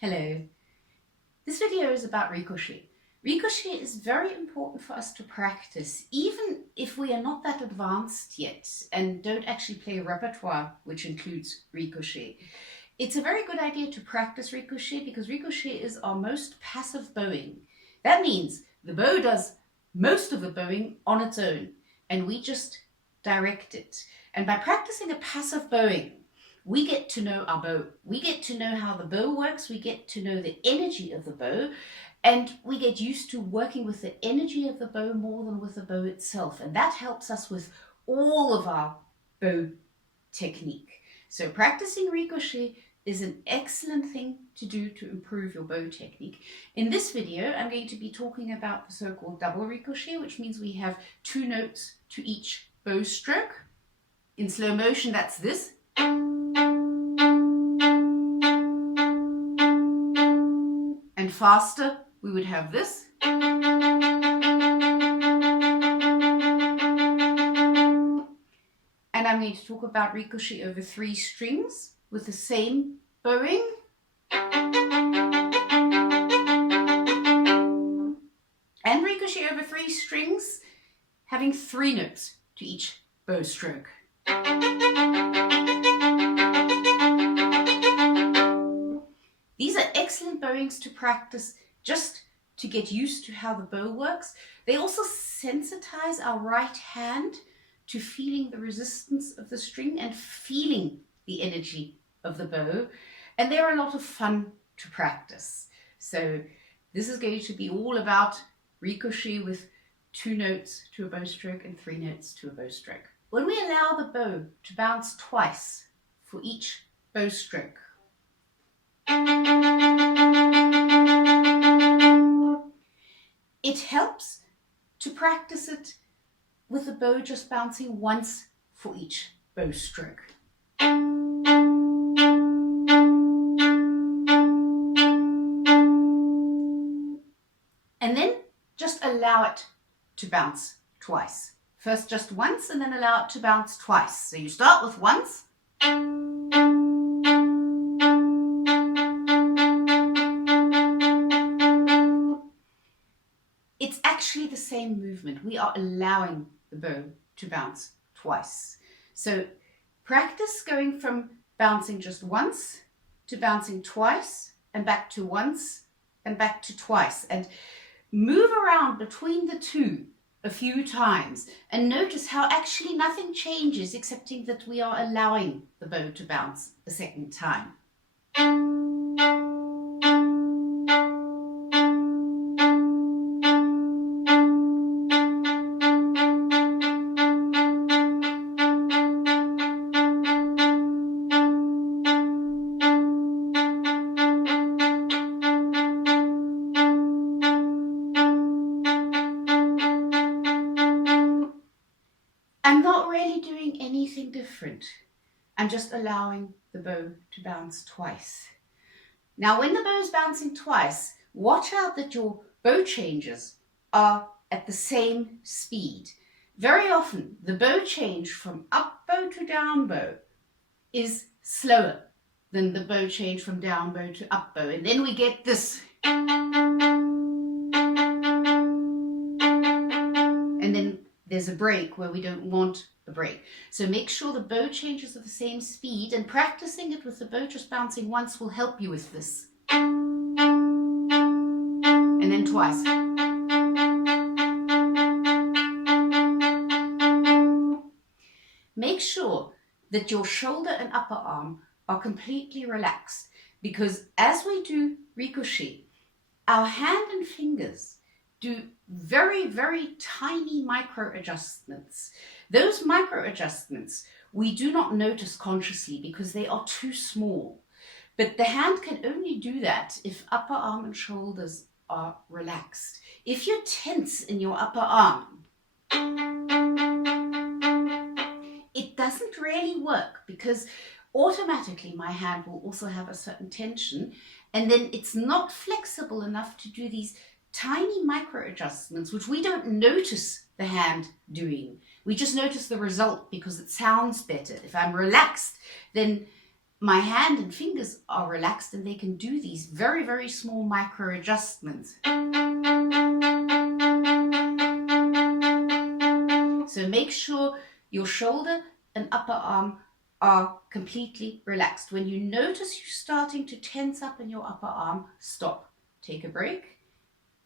Hello. This video is about ricochet. Ricochet is very important for us to practice, even if we are not that advanced yet and don't actually play repertoire which includes ricochet. It's a very good idea to practice ricochet because ricochet is our most passive bowing. That means the bow does most of the bowing on its own and we just direct it. And by practicing a passive bowing, we get to know our bow. We get to know how the bow works. We get to know the energy of the bow. And we get used to working with the energy of the bow more than with the bow itself. And that helps us with all of our bow technique. So practicing ricochet is an excellent thing to do to improve your bow technique. In this video, I'm going to be talking about the so-called double ricochet, which means we have two notes to each bow stroke. In slow motion, that's this. And faster, we would have this. And I'm going to talk about ricochet over 3 strings with the same bowing. And ricochet over 3 strings, having 3 notes to each bow stroke. These are excellent bowings to practice just to get used to how the bow works. They also sensitize our right hand to feeling the resistance of the string and feeling the energy of the bow. And they're a lot of fun to practice. So this is going to be all about ricochet with 2 notes to a bow stroke and 3 notes to a bow stroke. When we allow the bow to bounce twice for each bow stroke, it helps to practice it with the bow just bouncing once for each bow stroke. And then just allow it to bounce twice. First just once and then allow it to bounce twice. So you start with once. It's actually the same movement. We are allowing the bow to bounce twice. So practice going from bouncing just once to bouncing twice and back to once and back to twice. And move around between the two a few times and notice how actually nothing changes excepting that we are allowing the bow to bounce a second time. I'm not really doing anything different. I'm just allowing the bow to bounce twice. Now, when the bow is bouncing twice, watch out that your bow changes are at the same speed. Very often, the bow change from up bow to down bow is slower than the bow change from down bow to up bow. And then we get this. And then there's a break where we don't want a break. So make sure the bow changes at the same speed, and practicing it with the bow just bouncing once will help you with this. And then twice. Make sure that your shoulder and upper arm are completely relaxed, because as we do ricochet, our hand and fingers do very, very tiny micro adjustments. Those micro adjustments we do not notice consciously because they are too small. But the hand can only do that if upper arm and shoulders are relaxed. If you're tense in your upper arm, it doesn't really work because automatically my hand will also have a certain tension, and then it's not flexible enough to do these tiny micro adjustments, which we don't notice the hand doing. We just notice the result because it sounds better. If I'm relaxed, then my hand and fingers are relaxed and they can do these very, very small micro adjustments. So make sure your shoulder and upper arm are completely relaxed. When you notice you're starting to tense up in your upper arm, stop. Take a break,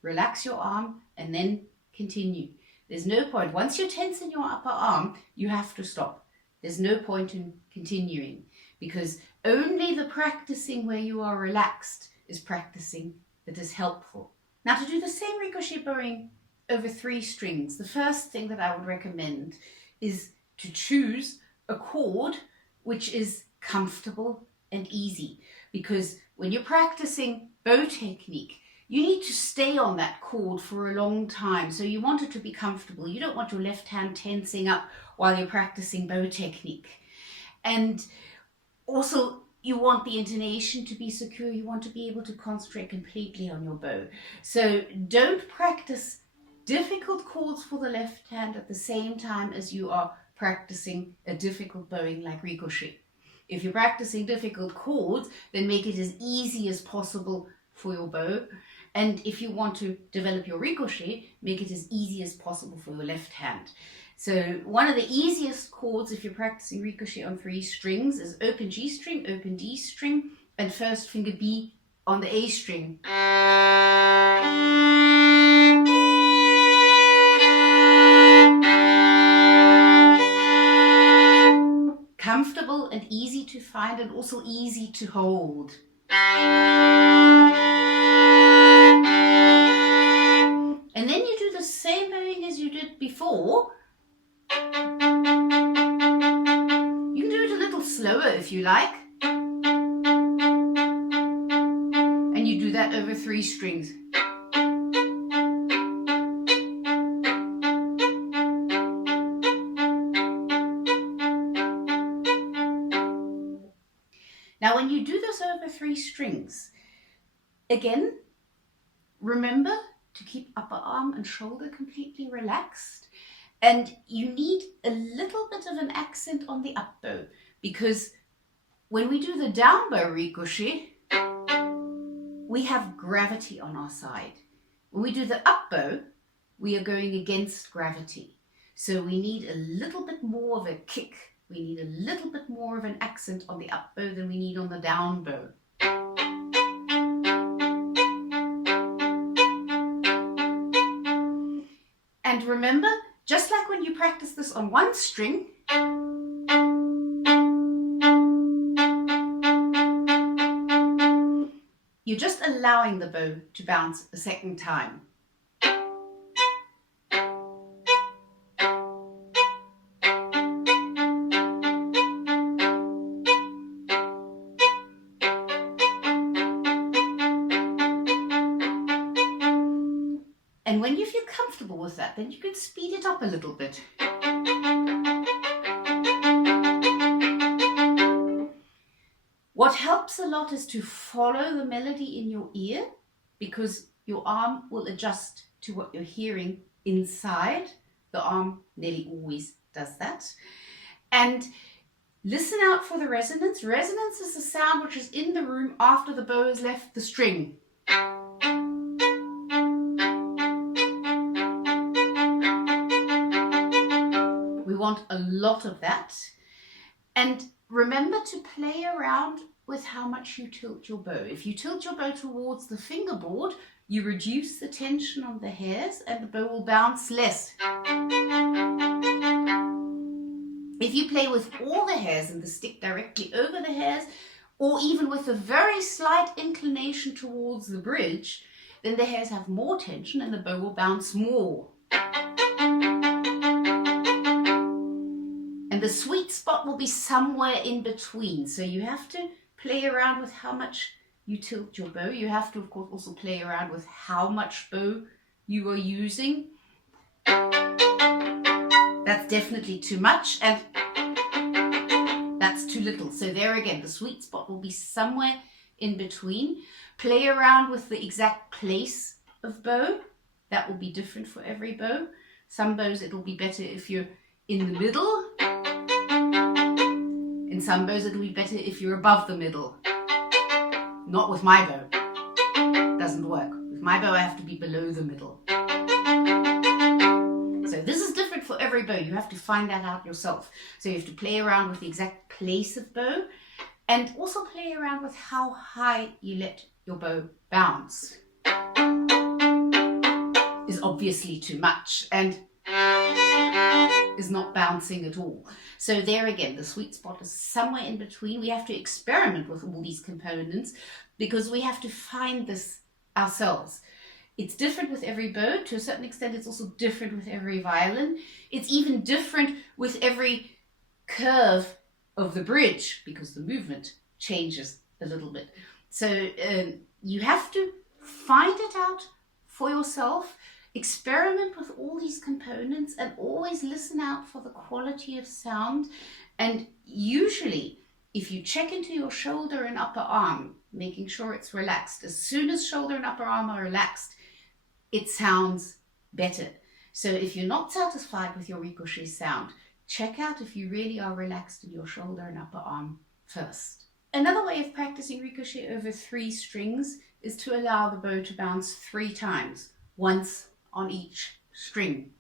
relax your arm, and then continue. There's no point. Once you're tense in your upper arm, you have to stop. There's no point in continuing, because only the practicing where you are relaxed is practicing that is helpful. Now, to do the same ricochet bowing over 3 strings, the first thing that I would recommend is to choose a chord which is comfortable and easy, because when you're practicing bow technique, you need to stay on that chord for a long time. So you want it to be comfortable. You don't want your left hand tensing up while you're practicing bow technique. And also, you want the intonation to be secure. You want to be able to concentrate completely on your bow. So don't practice difficult chords for the left hand at the same time as you are practicing a difficult bowing like ricochet. If you're practicing difficult chords, then make it as easy as possible for your bow. And if you want to develop your ricochet, make it as easy as possible for your left hand. So one of the easiest chords if you're practicing ricochet on 3 strings is open G string, open D string, and first finger B on the A string. Comfortable and easy to find, and also easy to hold. And then you do the same bowing as you did before. You can do it a little slower if you like. And you do that over 3 strings. Now, when you do this over 3 strings, again, remember to keep upper arm and shoulder completely relaxed. And you need a little bit of an accent on the up bow, because when we do the down bow ricochet, we have gravity on our side. When we do the up bow, we are going against gravity. So we need a little bit more of a kick. We need a little bit more of an accent on the up bow than we need on the down bow. And remember, just like when you practice this on 1 string, you're just allowing the bow to bounce a second time. And when you feel comfortable with that, then you can speed it up a little bit. What helps a lot is to follow the melody in your ear, because your arm will adjust to what you're hearing inside. The arm nearly always does that. And listen out for the resonance. Resonance is the sound which is in the room after the bow has left the string. We want a lot of that. And remember to play around with how much you tilt your bow. If you tilt your bow towards the fingerboard, you reduce the tension on the hairs and the bow will bounce less. If you play with all the hairs and the stick directly over the hairs, or even with a very slight inclination towards the bridge, then the hairs have more tension and the bow will bounce more. And the sweet spot will be somewhere in between. So you have to play around with how much you tilt your bow. You have to, of course, also play around with how much bow you are using. That's definitely too much, and that's too little. So there again, the sweet spot will be somewhere in between. Play around with the exact place of bow. That will be different for every bow. Some bows, it will be better if you're in the middle. In some bows it'll be better if you're above the middle. Not with my bow. Doesn't work. With my bow I have to be below the middle. So this is different for every bow. You have to find that out yourself. So you have to play around with the exact place of bow and also play around with how high you let your bow bounce. Is obviously too much and is not bouncing at all. So there again, the sweet spot is somewhere in between. We have to experiment with all these components because we have to find this ourselves. It's different with every bow. To a certain extent, it's also different with every violin. It's even different with every curve of the bridge because the movement changes a little bit. So you have to find it out for yourself, experiment with all these components and always listen out for the quality of sound. And usually, if you check into your shoulder and upper arm, making sure it's relaxed, as soon as shoulder and upper arm are relaxed, it sounds better. So if you're not satisfied with your ricochet sound, check out if you really are relaxed in your shoulder and upper arm first. Another way of practicing ricochet over 3 strings is to allow the bow to bounce 3 times, once on each string.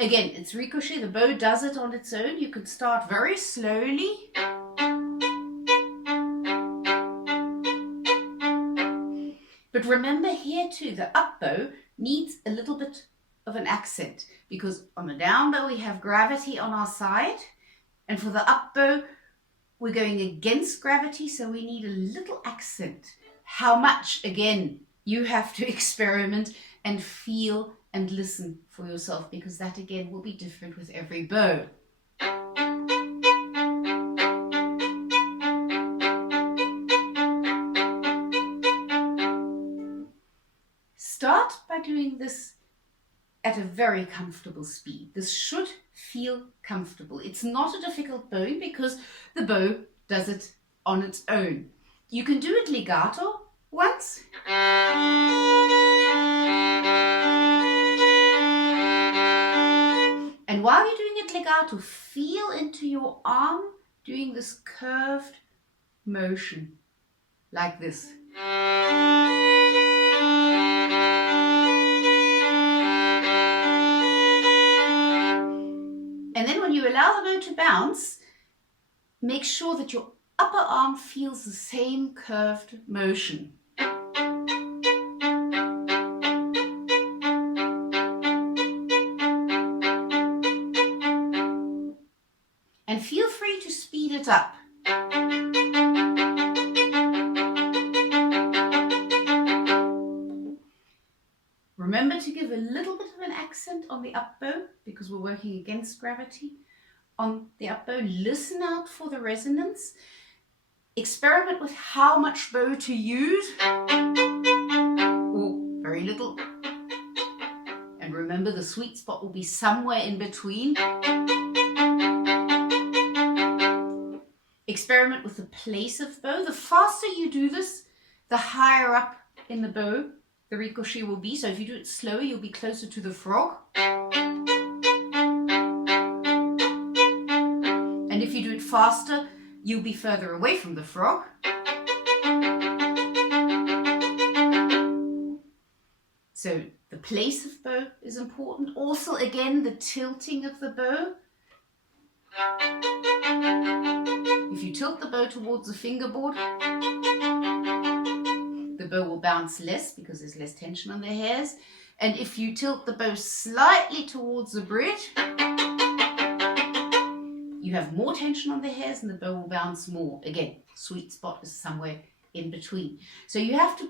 Again, it's ricochet. The bow does it on its own. You can start very slowly. But remember here too, the up bow needs a little bit of an accent because on the down bow we have gravity on our side, and for the up bow we're going against gravity, so we need a little accent. How much, again, you have to experiment and feel and listen for yourself because that again will be different with every bow. Start by doing this at a very comfortable speed. This should feel comfortable. It's not a difficult bowing because the bow does it on its own. You can do it legato once. And while you're doing it legato, feel into your arm doing this curved motion like this. And then when you allow the bow to bounce, make sure that your upper arm feels the same curved motion. And feel free to speed it up. Remember to give a little bit of an accent on the up bow because we're working against gravity. On the up bow, listen out for the resonance. Experiment with how much bow to use, or very little. And remember, the sweet spot will be somewhere in between. Experiment with the place of bow. The faster you do this, the higher up in the bow the ricochet will be. So if you do it slower, you'll be closer to the frog. And if you do it faster, you'll be further away from the frog. So the place of bow is important. Also, again, the tilting of the bow. If you tilt the bow towards the fingerboard, the bow will bounce less because there's less tension on the hairs. And if you tilt the bow slightly towards the bridge, you have more tension on the hairs and the bow will bounce more. Again, sweet spot is somewhere in between. So you have to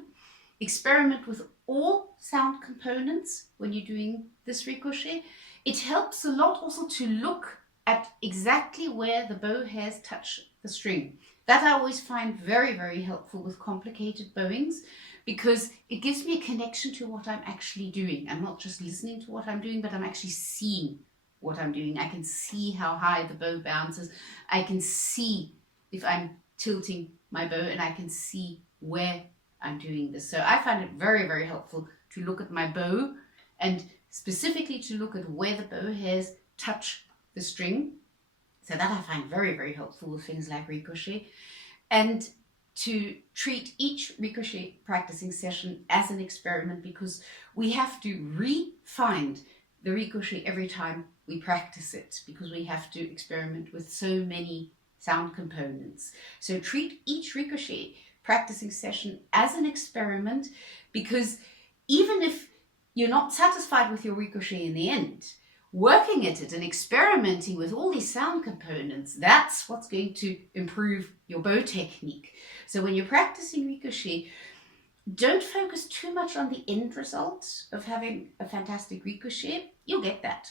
experiment with all sound components when you're doing this ricochet. It helps a lot also to look at exactly where the bow hairs touch the string. That I always find very, very helpful with complicated bowings because it gives me a connection to what I'm actually doing. I'm not just listening to what I'm doing, but I'm actually seeing what I'm doing. I can see how high the bow bounces. I can see if I'm tilting my bow and I can see where I'm doing this. So I find it very, very helpful to look at my bow and specifically to look at where the bow hairs touch the string. So that I find very, very helpful with things like ricochet. And to treat each ricochet practicing session as an experiment, because we have to re-find the ricochet every time we practice it, because we have to experiment with so many sound components. So treat each ricochet practicing session as an experiment, because even if you're not satisfied with your ricochet in the end, working at it and experimenting with all these sound components, that's what's going to improve your bow technique. So when you're practicing ricochet, don't focus too much on the end result of having a fantastic ricochet. You'll get that.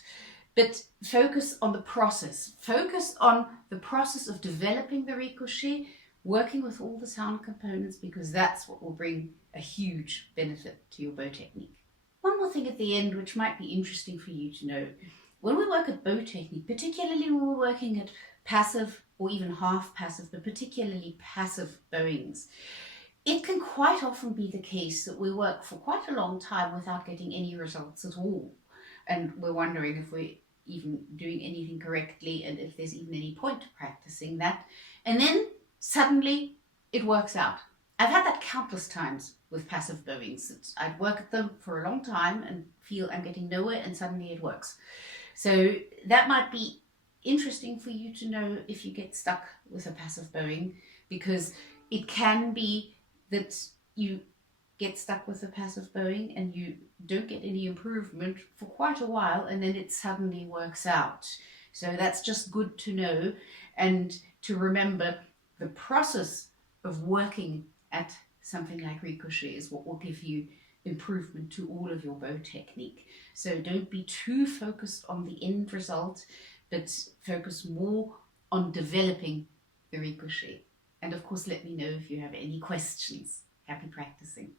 But focus on the process. Focus on the process of developing the ricochet, working with all the sound components, because that's what will bring a huge benefit to your bow technique. One more thing at the end, which might be interesting for you to know. When we work at bow technique, particularly when we're working at passive or even half passive, but particularly passive bowings, it can quite often be the case that we work for quite a long time without getting any results at all. And we're wondering if we're even doing anything correctly and if there's even any point to practicing that. And then suddenly it works out. I've had that countless times with passive bowings. I'd work at them for a long time and feel I'm getting nowhere, and suddenly it works. So that might be interesting for you to know if you get stuck with a passive bowing, because it can be that you get stuck with a passive bowing and you don't get any improvement for quite a while, and then it suddenly works out. So that's just good to know, and to remember the process of working at something like ricochet is what will give you improvement to all of your bow technique. So don't be too focused on the end result, but focus more on developing the ricochet. And of course, let me know if you have any questions. Happy practicing.